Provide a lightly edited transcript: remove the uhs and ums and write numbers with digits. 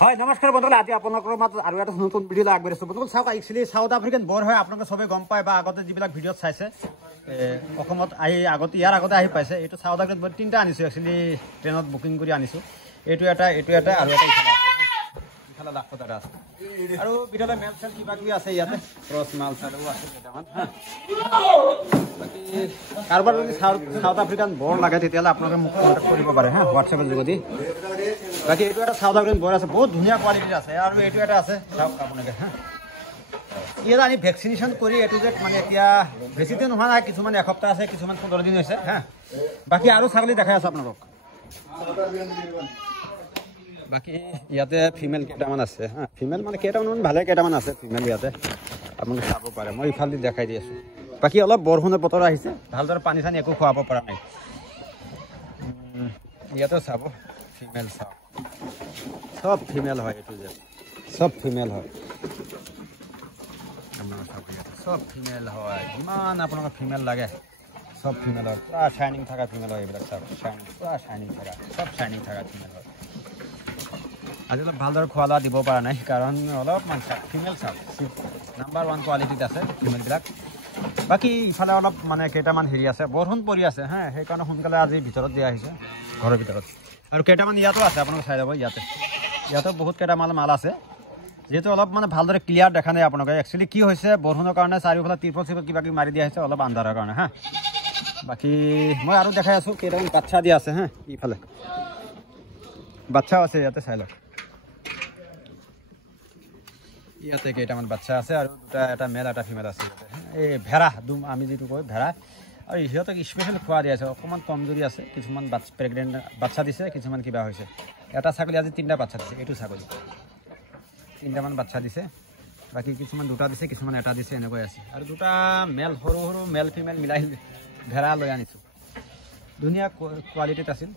হয় নমস্কাৰ বন্ধুসকল, আজি আপোনালোকৰ মাজত আৰু এটা নতুন ভিডিঅ' আগবাঢ়িছোঁ। বন্ধুসকল চাওক, একচুৱেলি সাউথ আফ্ৰিকান বৰ হয় আপোনালোকে চবে গম পায় বা আগতে যিবিলাক ভিডিঅ'ত চাইছে অসমত আহি ইয়াৰ আগতে আহি পাইছে। এইটো সাউথ আফ্ৰিকাত মই 3টা আনিছোঁ, একচুৱেলি ট্ৰেইনত বুকিং কৰি আনিছোঁ। এইটো এটা আৰু এটা ইফালে লাষ্টত এটা আছে আৰু ভিতৰতে মেল চেল কিবা কিবি আছে, ইয়াতে ক্ৰছ মাল চালো আছে কেইটামান। বাকী কাৰোবাৰ যদি সাউথ আফ্ৰিকান বৰ লাগে তেতিয়াহ'লে আপোনালোকে মোক কণ্টেক্ট কৰিব পাৰে হোৱাটছএপৰ যোগেদি। বাকী এইটো এটা সাউথ আফ্ৰিকান বৰ আছে, বহুত ধুনীয়া কোৱালিটিৰ আছে। আৰু এইটো এটা আছে চাওক আপোনালোকে ইয়াত আমি ভেকচিনেশ্যন কৰি এইটো যে মানে এতিয়া বেছি দিন হোৱা নাই, কিছুমান এসপ্তাহ আছে, কিছুমান 15 দিন হৈছে। বাকী আৰু ছাগলী দেখাই আছোঁ আপোনালোক। বাকী ইয়াতে ফিমেল কেইটামান আছে ফিমেল মানে কেইটামান ভালে কেইটামান আছে ফিমেল ইয়াতে আপোনালোকে চাব পাৰে। মই ইফালে দেখাই দি আছোঁ। বাকী অলপ বৰষুণৰ বতৰ আহিছে, ভালদৰে পানী চানী একো খুৱাব পৰা নাই। ইয়াতে চাব ফিমেল চাওক, সব ফিমেল হয়, এইটো যে সব ফিমেল হয়। সব ফিমেল হয়, যিমান আপোনালোকৰ ফিমেল লাগে সব ফিমেল হয়। পুৰা শ্বাইনিং থকা ফিমেল হয় এইবিলাক চাওক, পুৰা শ্বাইনিং থকা, সব শ্বাইনিং থকা ফিমেল হয়। আজি অলপ ভালদৰে খোৱা লোৱা দিব পৰা নাই, কাৰণ অলপমান চাওক ফিমেল চাওক নাম্বাৰ 1 কোৱালিটিত আছে ফিমেলবিলাক। বাকী ইফালে অলপ মানে কেইটামান হেৰি আছে, বৰষুণ পৰি আছে সেইকাৰণে সোনকালে আজি ভিতৰত দিয়া আহিছে, ঘৰৰ ভিতৰত। আৰু কেইটামান ইয়াতো আছে, আপোনালোকে চাই যাব। ইয়াতো বহুত কেইটামান মাল আছে, যিহেতু অলপ মানে ভালদৰে ক্লিয়াৰ দেখা নাই আপোনালোকে। একচুৱেলি কি হৈছে, বৰষুণৰ কাৰণে চাৰিওফালে ত্ৰিপল কিবা কিবি মাৰি দিয়া হৈছে অলপ আন্ধাৰৰ কাৰণে বাকী মই আৰু দেখাই আছোঁ কেইটামান বাচ্চা দিয়া আছে ইফালে বাচ্চাও আছে, ইয়াতে চাই লওক। ইয়াতে কেইটামান বাচ্চা আছে আৰু এটা মেল এটা ফিমেল আছে। এই ভেড়া আমি যিটো কয় ভেড়া, আৰু সিহঁতক স্পেচিয়েল খোৱা দিয়া আছে। অকণমান কমজুৰি আছে, কিছুমান প্ৰেগনেণ্ট বাচ্চা দিছে, কিছুমান কিবা হৈছে। এটা ছাগলী আজি 3টা বাচ্চা দিছে, এইটো ছাগলী 3টামান বাচ্চা দিছে। বাকী কিছুমান 2টা দিছে, কিছুমান এটা দিছে, এনেকৈ আছে। আৰু 2টা মেল সৰু মেল ফিমেল মিলাই ভেড়া লৈ আনিছোঁ। ধুনীয়া কোৱালিটিত আছিল।